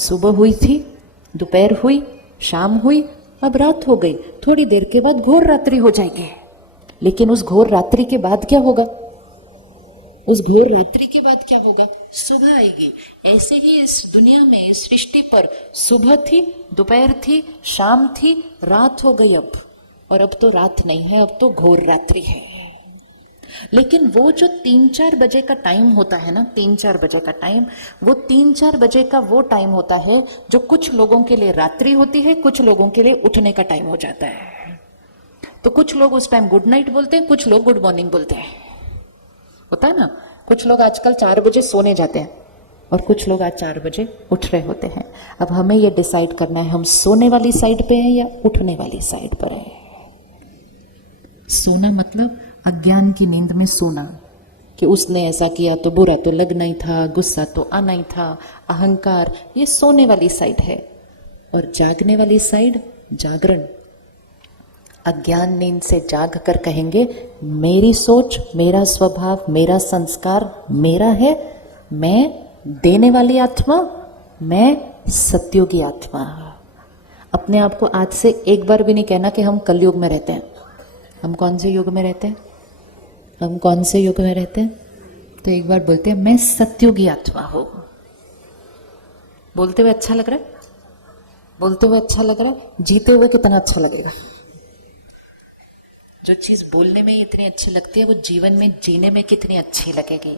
सुबह हुई थी, दोपहर हुई, शाम हुई, अब रात हो गई, थोड़ी देर के बाद घोर रात्रि हो जाएगी। लेकिन उस घोर रात्रि के बाद क्या होगा? उस घोर रात्रि के बाद क्या होगा? सुबह आएगी। ऐसे ही इस दुनिया में, इस सृष्टि पर सुबह थी, दोपहर थी, शाम थी, रात हो गई अब। और अब तो रात नहीं है, अब तो घोर रात्रि है। लेकिन वो जो 3-4 बजे का टाइम होता है ना, 3-4 बजे का टाइम, वो 3-4 बजे का वो टाइम होता है जो कुछ लोगों के लिए रात्रि होती है, कुछ लोगों के लिए उठने का टाइम हो जाता है। तो कुछ लोग उस टाइम गुड नाइट बोलते हैं, कुछ लोग गुड मॉर्निंग बोलते हैं। होता है ना, कुछ लोग आजकल 4 बजे सोने जाते हैं और कुछ लोग आज 4 बजे उठ रहे होते हैं। अब हमें ये डिसाइड करना है, हम सोने वाली साइड पे हैं या उठने वाली साइड पर हैं। सोना मतलब अज्ञान की नींद में सोना, कि उसने ऐसा किया तो बुरा तो लगना ही था, गुस्सा तो आना ही था, अहंकार, ये सोने वाली साइड है। और जागने वाली साइड जागरण। अज्ञान नींद से जाग कर कहेंगे, मेरी सोच, मेरा स्वभाव, मेरा संस्कार मेरा है, मैं देने वाली आत्मा, मैं सत्युगी आत्मा। अपने आप को आज से एक बार भी नहीं कहना कि हम कलयुग में रहते हैं। हम कौन से युग में रहते हैं? हम कौन से युग में रहते हैं? तो एक बार बोलते हैं, मैं सत्युगी आत्मा हूं। बोलते हुए अच्छा लग रहा है? बोलते हुए अच्छा लग रहा है? जीते हुए कितना अच्छा लगेगा? जो चीज बोलने में इतनी अच्छी लगती है, वो जीवन में जीने में कितनी अच्छी लगेगी।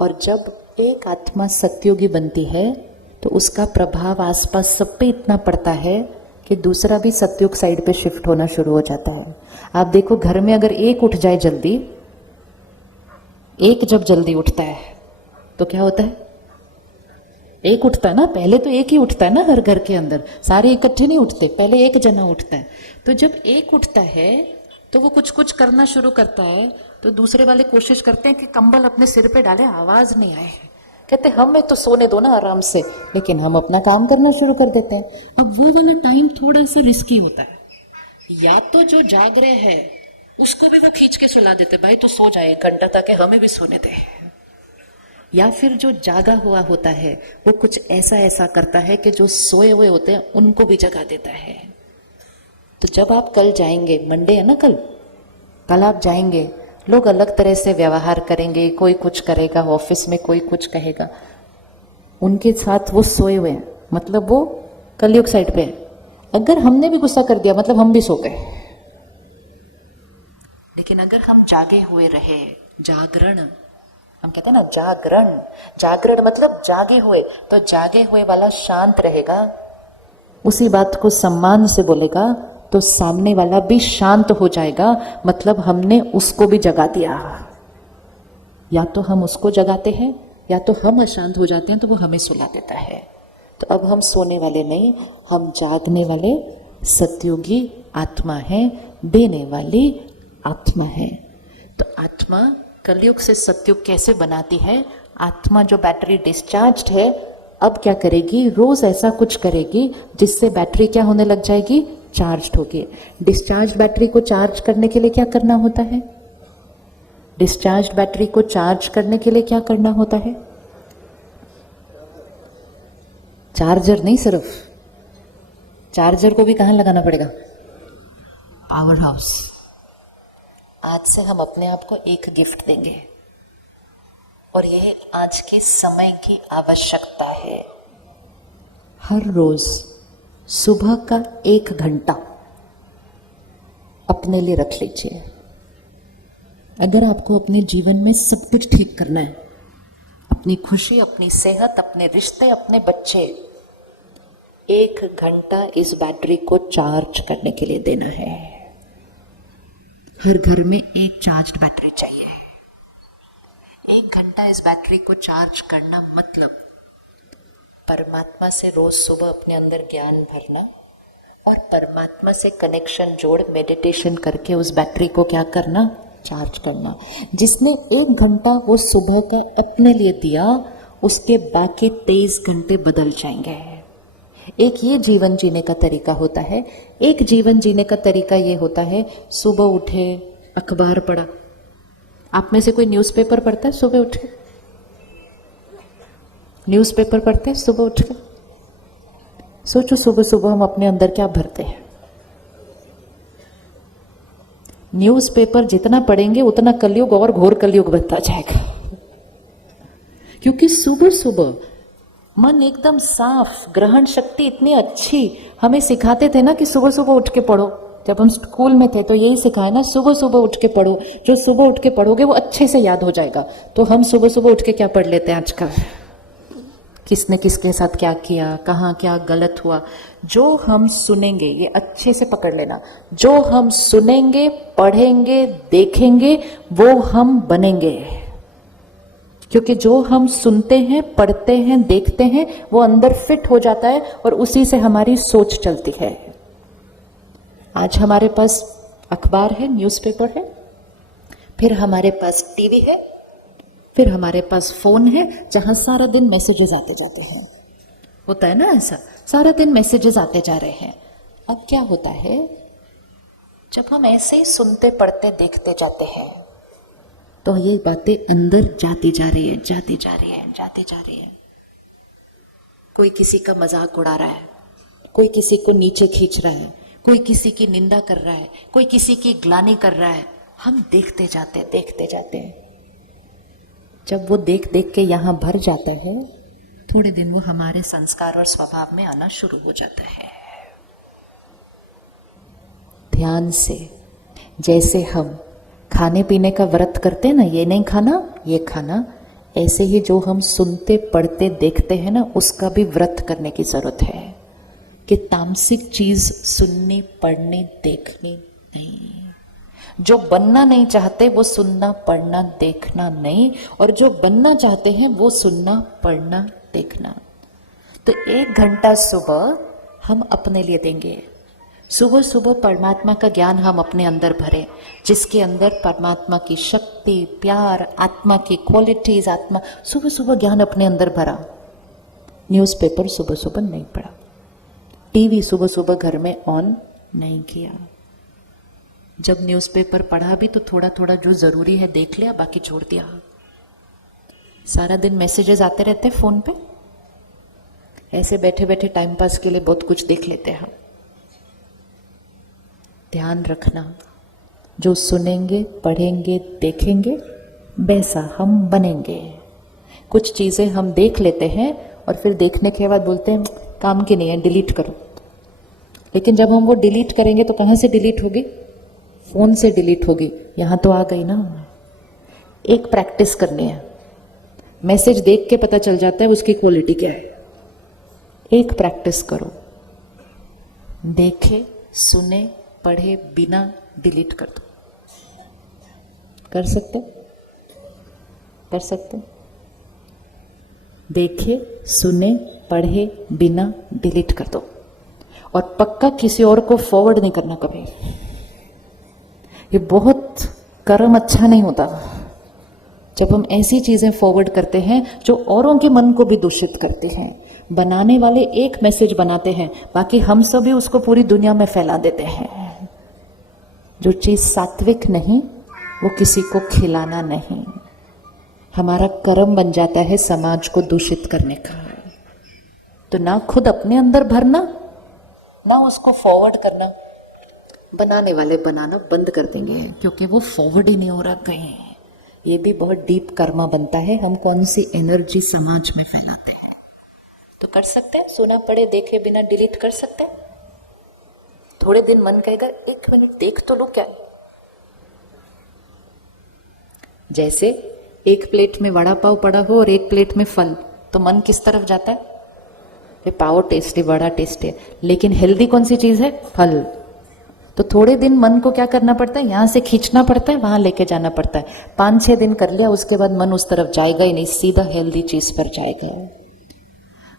और जब एक आत्मा सत्युगी बनती है तो उसका प्रभाव आसपास सब पे इतना पड़ता है कि दूसरा भी सत्युग साइड पे शिफ्ट होना शुरू हो जाता है। आप देखो, घर में अगर एक उठ जाए जल्दी, एक जब जल्दी उठता है तो क्या होता है? एक उठता है ना, पहले तो एक ही उठता है ना, हर घर के अंदर सारे इकट्ठे नहीं उठते, पहले एक जना उठता है। तो जब एक उठता है तो वो कुछ कुछ करना शुरू करता है, तो दूसरे वाले कोशिश करते हैं कि कंबल अपने सिर पे डाले, आवाज नहीं आए। कहते हमें तो सोने दो ना आराम से, लेकिन हम अपना काम करना शुरू कर देते हैं। अब वो वाला टाइम थोड़ा सा रिस्की होता है। या तो जो जाग रहे हैं उसको भी वो खींच के सुला देते, भाई तो सो जाए 1 घंटा ताकि हमें भी सोने दे। या फिर जो जागा हुआ होता है वो कुछ ऐसा ऐसा करता है कि जो सोए हुए होते हैं उनको भी जगा देता है। तो जब आप कल जाएंगे, मंडे है ना कल आप जाएंगे, लोग अलग तरह से व्यवहार करेंगे, कोई कुछ करेगा, ऑफिस में कोई कुछ कहेगा, उनके साथ वो सोए हुए हैं, मतलब वो कलयुग साइड पे है। अगर हमने भी गुस्सा कर दिया मतलब हम भी सो गए। लेकिन अगर हम जागे हुए रहे, जागरण, हम कहते हैं ना जागरण, जागरण मतलब जागे हुए, तो जागे हुए वाला शांत रहेगा, उसी बात को सम्मान से बोलेगा तो सामने वाला भी शांत हो जाएगा, मतलब हमने उसको भी जगा दिया। या तो हम उसको जगाते हैं या तो हम अशांत हो जाते हैं तो वो हमें सुला देता है। तो अब हम सोने वाले नहीं, हम जागने वाले सत्युगी आत्मा है, देने वाली आत्मा है। तो आत्मा कलयुग से सत्युग कैसे बनाती है? आत्मा जो बैटरी डिस्चार्ज है, अब क्या करेगी? रोज ऐसा कुछ करेगी जिससे बैटरी क्या होने लग जाएगी? चार्ज होगी। डिस्चार्ज बैटरी को चार्ज करने के लिए क्या करना होता है? डिस्चार्ज बैटरी को चार्ज करने के लिए क्या करना होता है? चार्जर नहीं, सिर्फ चार्जर को भी कहां लगाना पड़ेगा? Power house. आज से हम अपने आप को एक गिफ्ट देंगे और यह आज के समय की आवश्यकता है। हर रोज सुबह का 1 घंटा अपने लिए रख लीजिए। अगर आपको अपने जीवन में सब कुछ ठीक करना है, अपनी खुशी, अपनी सेहत, अपने रिश्ते, अपने बच्चे, 1 घंटा इस बैटरी को चार्ज करने के लिए देना है। हर घर में एक चार्ज्ड बैटरी चाहिए। 1 घंटा इस बैटरी को चार्ज करना मतलब परमात्मा से रोज सुबह अपने अंदर ज्ञान भरना और परमात्मा से कनेक्शन जोड़ मेडिटेशन करके उस बैटरी को क्या करना? चार्ज करना। जिसने 1 घंटा वो सुबह का अपने लिए दिया, उसके बाकी 23 घंटे बदल जाएंगे। एक ये जीवन जीने का तरीका होता है। एक जीवन जीने का तरीका ये होता है, सुबह उठे, अखबार पढ़ा। आप में से कोई न्यूज़पेपर पढ़ता है सुबह उठ के? न्यूज़पेपर पढ़ते हैं सुबह उठ के? सोचो सुबह सुबह हम अपने अंदर क्या भरते हैं। न्यूज़पेपर जितना पढ़ेंगे उतना कलयुग और घोर कलयुग बनता जाएगा, क्योंकि सुबह सुबह मन एकदम साफ, ग्रहण शक्ति इतनी अच्छी। हमें सिखाते थे ना कि सुबह सुबह उठ के पढ़ो, जब हम स्कूल में थे तो यही सिखाया ना, सुबह सुबह उठ के पढ़ो, जो सुबह उठ के पढ़ोगे वो अच्छे से याद हो जाएगा। तो हम सुबह सुबह उठ के क्या पढ़ लेते हैं आजकल, किसने किसके साथ क्या किया, कहाँ क्या गलत हुआ। जो हम सुनेंगे, ये अच्छे से पकड़ लेना, जो हम सुनेंगे, पढ़ेंगे, देखेंगे, वो हम बनेंगे। क्योंकि जो हम सुनते हैं, पढ़ते हैं, देखते हैं, वो अंदर फिट हो जाता है और उसी से हमारी सोच चलती है। आज हमारे पास अखबार है, न्यूज़पेपर है, फिर हमारे पास टीवी है, फिर हमारे पास फोन है, जहां सारा दिन मैसेजेस आते जाते हैं। होता है ना ऐसा, सारा दिन मैसेजेस आते जा रहे हैं। अब क्या होता है, जब हम ऐसे ही सुनते, पढ़ते, देखते जाते हैं तो ये बातें अंदर जाती जा रही है, जाती जा रही है, जाती जा रही है। कोई किसी का मजाक उड़ा रहा है, कोई किसी को नीचे खींच रहा है, कोई किसी की निंदा कर रहा है, कोई किसी की ग्लानि कर रहा है। हम देखते जाते हैं, देखते जाते हैं। जब वो देख देख के यहाँ भर जाता है, थोड़े दिन वो हमारे संस्कार और स्वभाव में आना शुरू हो जाता है। ध्यान से, जैसे हम खाने पीने का व्रत करते हैं ना, ये नहीं खाना, ये खाना, ऐसे ही जो हम सुनते, पढ़ते, देखते हैं ना, उसका भी व्रत करने की जरूरत है कि तामसिक चीज सुननी, पढ़नी, देखनी नहीं। जो बनना नहीं चाहते वो सुनना, पढ़ना, देखना नहीं, और जो बनना चाहते हैं वो सुनना, पढ़ना, देखना। तो 1 घंटा सुबह हम अपने लिए देंगे। सुबह सुबह परमात्मा का ज्ञान हम अपने अंदर भरें, जिसके अंदर परमात्मा की शक्ति, प्यार, आत्मा की क्वालिटीज, आत्मा, सुबह सुबह ज्ञान अपने अंदर भरा। न्यूज़पेपर सुबह सुबह नहीं पढ़ा, टीवी सुबह सुबह घर में ऑन नहीं किया। जब न्यूज़पेपर पढ़ा भी तो थोड़ा थोड़ा जो जरूरी है देख लिया, बाकी छोड़ दिया। सारा दिन मैसेजेस आते रहते हैं फोन पे, ऐसे बैठे बैठे टाइम पास के लिए बहुत कुछ देख लेते हैं हम। ध्यान रखना, जो सुनेंगे, पढ़ेंगे, देखेंगे, वैसा हम बनेंगे। कुछ चीज़ें हम देख लेते हैं और फिर देखने के बाद बोलते हैं काम की नहीं है, डिलीट करो। लेकिन जब हम वो डिलीट करेंगे तो कहाँ से डिलीट होगी? फोन से डिलीट होगी। यहाँ तो आ गई ना। एक प्रैक्टिस करनी है, मैसेज देख के पता चल जाता है उसकी क्वालिटी क्या है। एक प्रैक्टिस करो, देखे, सुने, पढ़े बिना डिलीट कर दो। कर सकते? कर सकते? देखे, सुने, पढ़े बिना डिलीट कर दो। और पक्का किसी और को फॉरवर्ड नहीं करना कभी। ये बहुत कर्म अच्छा नहीं होता जब हम ऐसी चीजें फॉरवर्ड करते हैं जो औरों के मन को भी दूषित करती हैं। बनाने वाले एक मैसेज बनाते हैं, बाकी हम सभी उसको पूरी दुनिया में फैला देते हैं। जो चीज सात्विक नहीं वो किसी को खिलाना नहीं। हमारा कर्म बन जाता है समाज को दूषित करने का। तो ना खुद अपने अंदर भरना, ना उसको फॉरवर्ड करना। बनाने वाले बनाना बंद कर देंगे क्योंकि वो फॉरवर्ड ही नहीं हो रहा कहीं। ये भी बहुत डीप कर्मा बनता है, हम कौन सी एनर्जी समाज में फैलाते हैं। तो कर सकते हैं, सुना पढ़े देखे बिना डिलीट कर सकते हैं। थोड़े दिन मन कहेगा 1 मिनट देख तो लो क्या। जैसे एक प्लेट में वड़ा पाव पड़ा हो और एक प्लेट में फल, तो मन किस तरफ जाता है? ये पाव टेस्टी, वड़ा टेस्टी है, लेकिन हेल्दी कौन सी चीज है? फल। तो थोड़े दिन मन को क्या करना पड़ता है? यहां से खींचना पड़ता है, वहां लेके जाना पड़ता है। 5-6 दिन कर लिया, उसके बाद मन उस तरफ जाएगा ही नहीं, सीधा हेल्दी चीज पर जाएगा।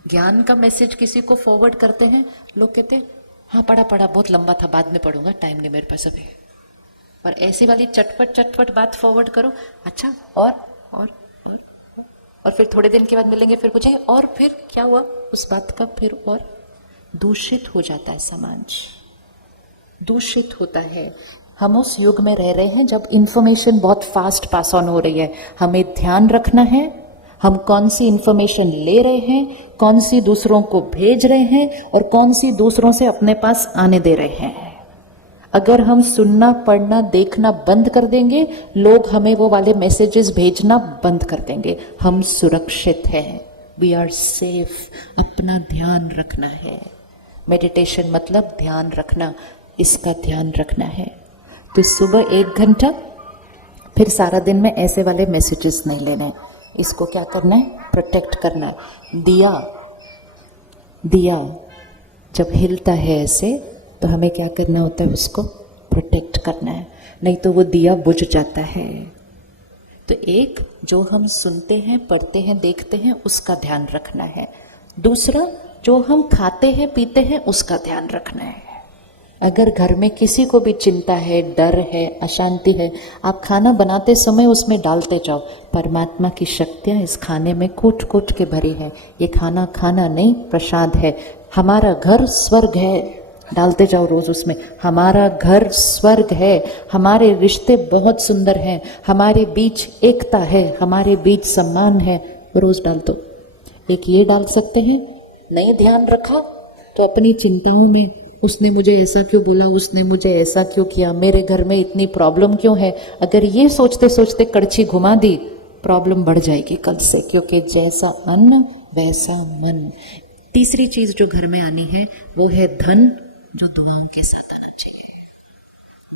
ज्ञान का मैसेज किसी को फॉरवर्ड करते हैं, लोग कहते हैं हाँ पढ़ा बहुत लंबा था, बाद में पढ़ूंगा, टाइम नहीं मेरे पास अभी। और ऐसी वाली चटपट बात फॉरवर्ड करो, अच्छा और फिर थोड़े दिन के बाद मिलेंगे, फिर पूछेंगे और फिर क्या हुआ उस बात का, फिर और दूषित हो जाता है समाज, दूषित होता है। हम उस युग में रह रहे हैं जब इंफॉर्मेशन बहुत फास्ट पास ऑन हो रही है। हमें ध्यान रखना है, हम कौन सी इंफॉर्मेशन ले रहे हैं, कौन सी दूसरों को भेज रहे हैं और कौन सी दूसरों से अपने पास आने दे रहे हैं। अगर हम सुनना, पढ़ना, देखना बंद कर देंगे, लोग हमें वो वाले मैसेजेस भेजना बंद कर देंगे। हम सुरक्षित हैं, वी आर सेफ। अपना ध्यान रखना है। मेडिटेशन मतलब ध्यान रखना, इसका ध्यान रखना है। तो सुबह 1 घंटा, फिर सारा दिन में ऐसे वाले मैसेजेस नहीं लेने। इसको क्या करना है? प्रोटेक्ट करना है। दिया जब हिलता है ऐसे, तो हमें क्या करना होता है? उसको प्रोटेक्ट करना है, नहीं तो वो दिया बुझ जाता है। तो एक, जो हम सुनते हैं, पढ़ते हैं, देखते हैं, उसका ध्यान रखना है। दूसरा, जो हम खाते हैं, पीते हैं, उसका ध्यान रखना है। अगर घर में किसी को भी चिंता है, डर है, अशांति है, आप खाना बनाते समय उसमें डालते जाओ, परमात्मा की शक्तियाँ इस खाने में कूट कूट के भरी है। ये खाना खाना नहीं, प्रसाद है। हमारा घर स्वर्ग है, डालते जाओ रोज उसमें। हमारा घर स्वर्ग है, हमारे रिश्ते बहुत सुंदर हैं, हमारे बीच एकता है, हमारे बीच सम्मान है, रोज डाल दो। एक ये डाल सकते हैं। नहीं ध्यान रखा तो अपनी चिंताओं में, उसने मुझे ऐसा क्यों बोला, उसने मुझे ऐसा क्यों किया, मेरे घर में इतनी प्रॉब्लम क्यों है, अगर ये सोचते सोचते कड़छी घुमा दी, प्रॉब्लम बढ़ जाएगी कल से, क्योंकि जैसा अन्न वैसा मन। तीसरी चीज जो घर में आनी है वो है धन, जो दुआओं के साथ आना चाहिए।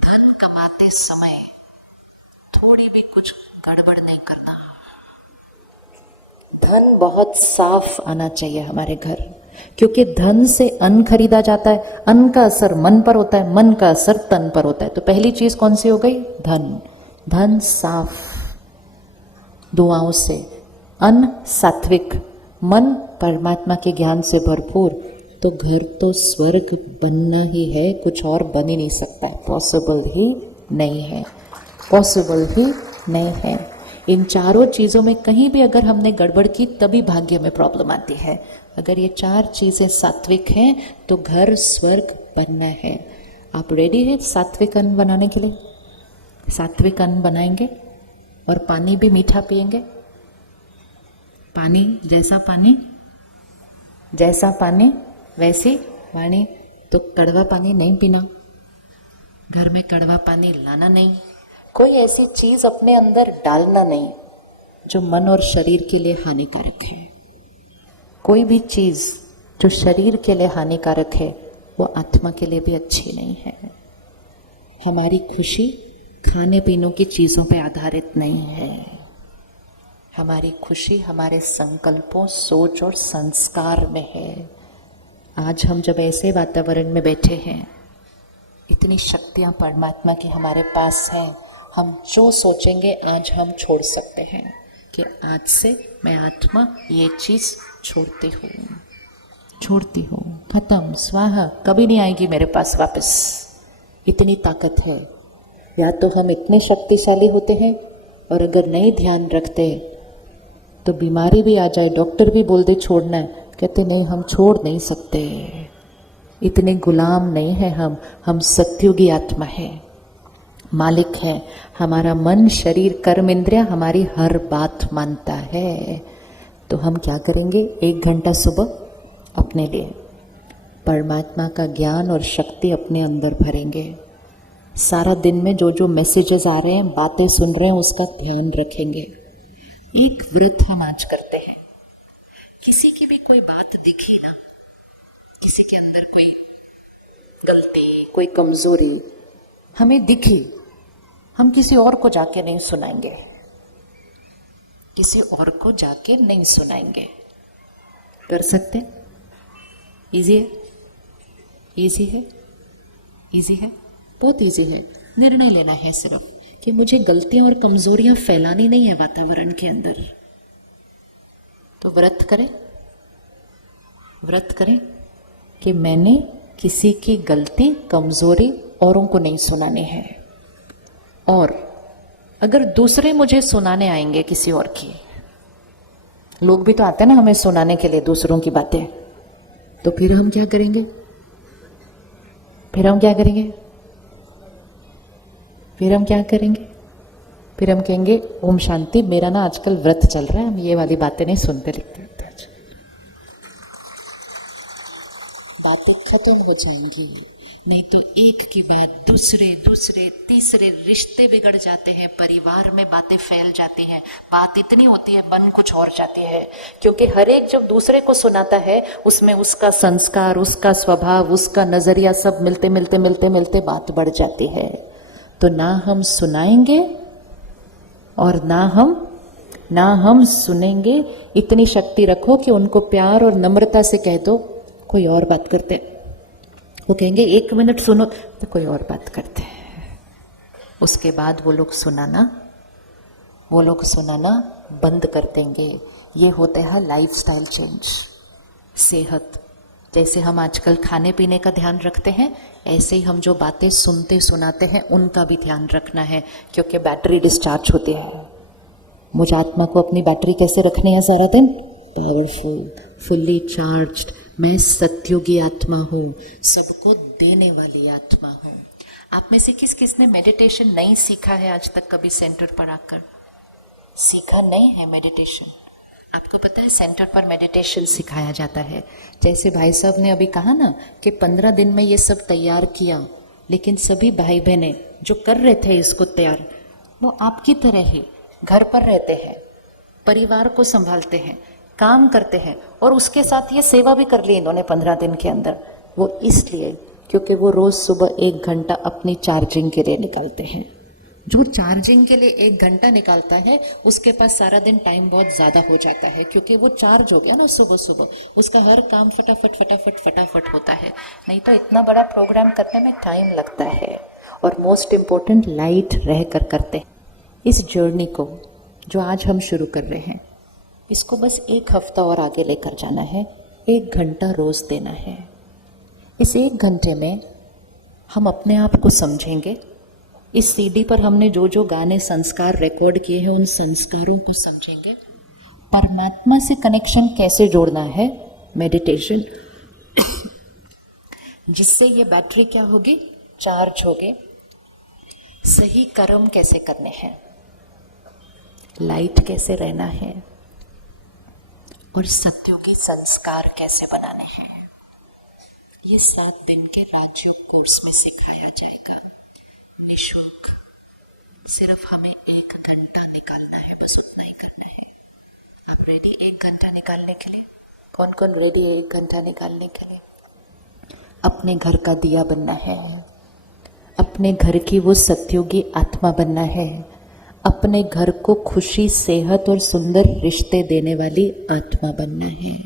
धन कमाते समय थोड़ी भी कुछ गड़बड़ नहीं करना। धन बहुत साफ आना चाहिए हमारे घर, क्योंकि धन से अन्न खरीदा जाता है। अन्न का असर मन पर होता है, मन का असर तन पर होता है। तो पहली चीज कौन सी हो गई? धन। धन साफ, दुआओं से। अन्न सात्विक, मन परमात्मा के ज्ञान से भरपूर। तो घर तो स्वर्ग बनना ही है, कुछ और बन ही नहीं सकता है। पॉसिबल ही नहीं है, पॉसिबल ही नहीं है। इन चारों चीज़ों में कहीं भी अगर हमने गड़बड़ की, तभी भाग्य में प्रॉब्लम आती है। अगर ये 4 चीज़ें सात्विक हैं तो घर स्वर्ग बनना है। आप रेडी हैं सात्विक अन्न बनाने के लिए? सात्विक अन्न बनाएंगे और पानी भी मीठा पिएंगे। पानी जैसा पानी वैसी वाणी। तो कड़वा पानी नहीं पीना, घर में कड़वा पानी लाना नहीं, कोई ऐसी चीज अपने अंदर डालना नहीं जो मन और शरीर के लिए हानिकारक है। कोई भी चीज जो शरीर के लिए हानिकारक है वो आत्मा के लिए भी अच्छी नहीं है। हमारी खुशी खाने पीने की चीजों पर आधारित नहीं है। हमारी खुशी हमारे संकल्पों, सोच और संस्कार में है। आज हम जब ऐसे वातावरण में बैठे हैं, इतनी शक्तियां परमात्मा की हमारे पास हैं, हम जो सोचेंगे आज हम छोड़ सकते हैं कि आज से मैं आत्मा ये चीज छोड़ती हूँ, खत्म, स्वाहा, कभी नहीं आएगी मेरे पास वापस। इतनी ताकत है। या तो हम इतने शक्तिशाली होते हैं, और अगर नहीं ध्यान रखते तो बीमारी भी आ जाए, डॉक्टर भी बोल दे छोड़ना है, कहते नहीं हम छोड़ नहीं सकते, इतने गुलाम नहीं है हम सत्युगी आत्मा है, मालिक है। हमारा मन, शरीर, कर्म, इंद्रिया हमारी हर बात मानता है। तो हम क्या करेंगे? 1 घंटा सुबह अपने लिए परमात्मा का ज्ञान और शक्ति अपने अंदर भरेंगे। सारा दिन में जो जो मैसेजेस आ रहे हैं, बातें सुन रहे हैं, उसका ध्यान रखेंगे। एक व्रत हम आज करते हैं। किसी की भी कोई बात दिखी ना, किसी के अंदर कोई गलती, कोई कमजोरी हमें दिखी, हम किसी और को जाके नहीं सुनाएंगे, किसी और को जाके नहीं सुनाएंगे। कर सकते? इजी है, इजी है, इजी है, बहुत इजी है। निर्णय लेना है सिर्फ कि मुझे गलतियां और कमजोरियां फैलानी नहीं है वातावरण के अंदर। तो व्रत करें कि मैंने किसी की गलती, कमजोरी औरों को नहीं सुनानी है। और अगर दूसरे मुझे सुनाने आएंगे किसी और की, लोग भी तो आते हैं ना हमें सुनाने के लिए दूसरों की बातें, तो फिर हम क्या करेंगे? फिर हम कहेंगे ओम शांति, मेरा ना आजकल व्रत चल रहा है, हम ये वाली बातें नहीं सुनते लिखते। बातें खत्म हो जाएंगी, नहीं तो एक की बाद दूसरे दूसरे तीसरे रिश्ते बिगड़ जाते हैं, परिवार में बातें फैल जाती हैं, बात इतनी होती है बन कुछ और जाती है। क्योंकि हर एक जब दूसरे को सुनाता है उसमें उसका संस्कार, उसका स्वभाव, उसका नजरिया सब मिलते मिलते मिलते मिलते बात बढ़ जाती है। तो ना हम सुनाएंगे और ना हम सुनेंगे। इतनी शक्ति रखो कि उनको प्यार और नम्रता से कह दो कोई और बात करते, वो कहेंगे 1 मिनट सुनो, तो कोई और बात करते हैं। उसके बाद वो लोग सुनाना बंद कर देंगे। ये होता है लाइफस्टाइल चेंज, सेहत। जैसे हम आजकल खाने पीने का ध्यान रखते हैं, ऐसे ही हम जो बातें सुनते सुनाते हैं उनका भी ध्यान रखना है, क्योंकि बैटरी डिस्चार्ज होती है। मुझे आत्मा को अपनी बैटरी कैसे रखनी है सारा दिन? Powerful, fully charged. मैं सत्युगी आत्मा हूँ, सबको देने वाली आत्मा हूँ। आप में से किस किस ने मेडिटेशन नहीं सीखा है आज तक? कभी सेंटर पर आकर सीखा नहीं है मेडिटेशन? आपको पता है सेंटर पर मेडिटेशन सिखाया जाता है। जैसे भाई साहब ने अभी कहा ना कि 15 दिन में ये सब तैयार किया, लेकिन सभी भाई बहनें जो कर रहे थे इसको तैयार, वो आपकी तरह ही घर पर रहते हैं, परिवार को संभालते हैं, काम करते हैं, और उसके साथ ये सेवा भी कर ली इन्होंने 15 दिन के अंदर। वो इसलिए क्योंकि वो रोज सुबह 1 घंटा अपनी चार्जिंग के लिए निकालते हैं। जो चार्जिंग के लिए 1 घंटा निकालता है उसके पास सारा दिन टाइम बहुत ज़्यादा हो जाता है, क्योंकि वो चार्ज हो गया ना सुबह सुबह, उसका हर काम फटाफट होता है। नहीं तो इतना बड़ा प्रोग्राम करने में टाइम लगता है। और मोस्ट इम्पोर्टेंट, लाइट रह कर करते हैं। इस जर्नी को जो आज हम शुरू कर रहे हैं, इसको बस 1 हफ्ता और आगे लेकर जाना है। 1 घंटा रोज देना है। इस 1 घंटे में हम अपने आप को समझेंगे। इस सीडी पर हमने जो जो गाने संस्कार रिकॉर्ड किए हैं उन संस्कारों को समझेंगे। परमात्मा से कनेक्शन कैसे जोड़ना है, मेडिटेशन, जिससे ये बैटरी क्या होगी, चार्ज होगी। सही कर्म कैसे करने हैं, लाइट कैसे रहना है, और सत्योगी संस्कार कैसे बनाने हैं, ये 7 दिन के राजयोग कोर्स में सिखाया जाएगा। निशुल्क, सिर्फ हमें 1 घंटा निकालना है, बस उतना ही करना है। आप रेडी 1 घंटा निकालने के लिए? कौन कौन रेडी है 1 घंटा निकालने के लिए? अपने घर का दिया बनना है, अपने घर की वो सत्योगी आत्मा बनना है, अपने घर को खुशी, सेहत और सुंदर रिश्ते देने वाली आत्मा बनना है।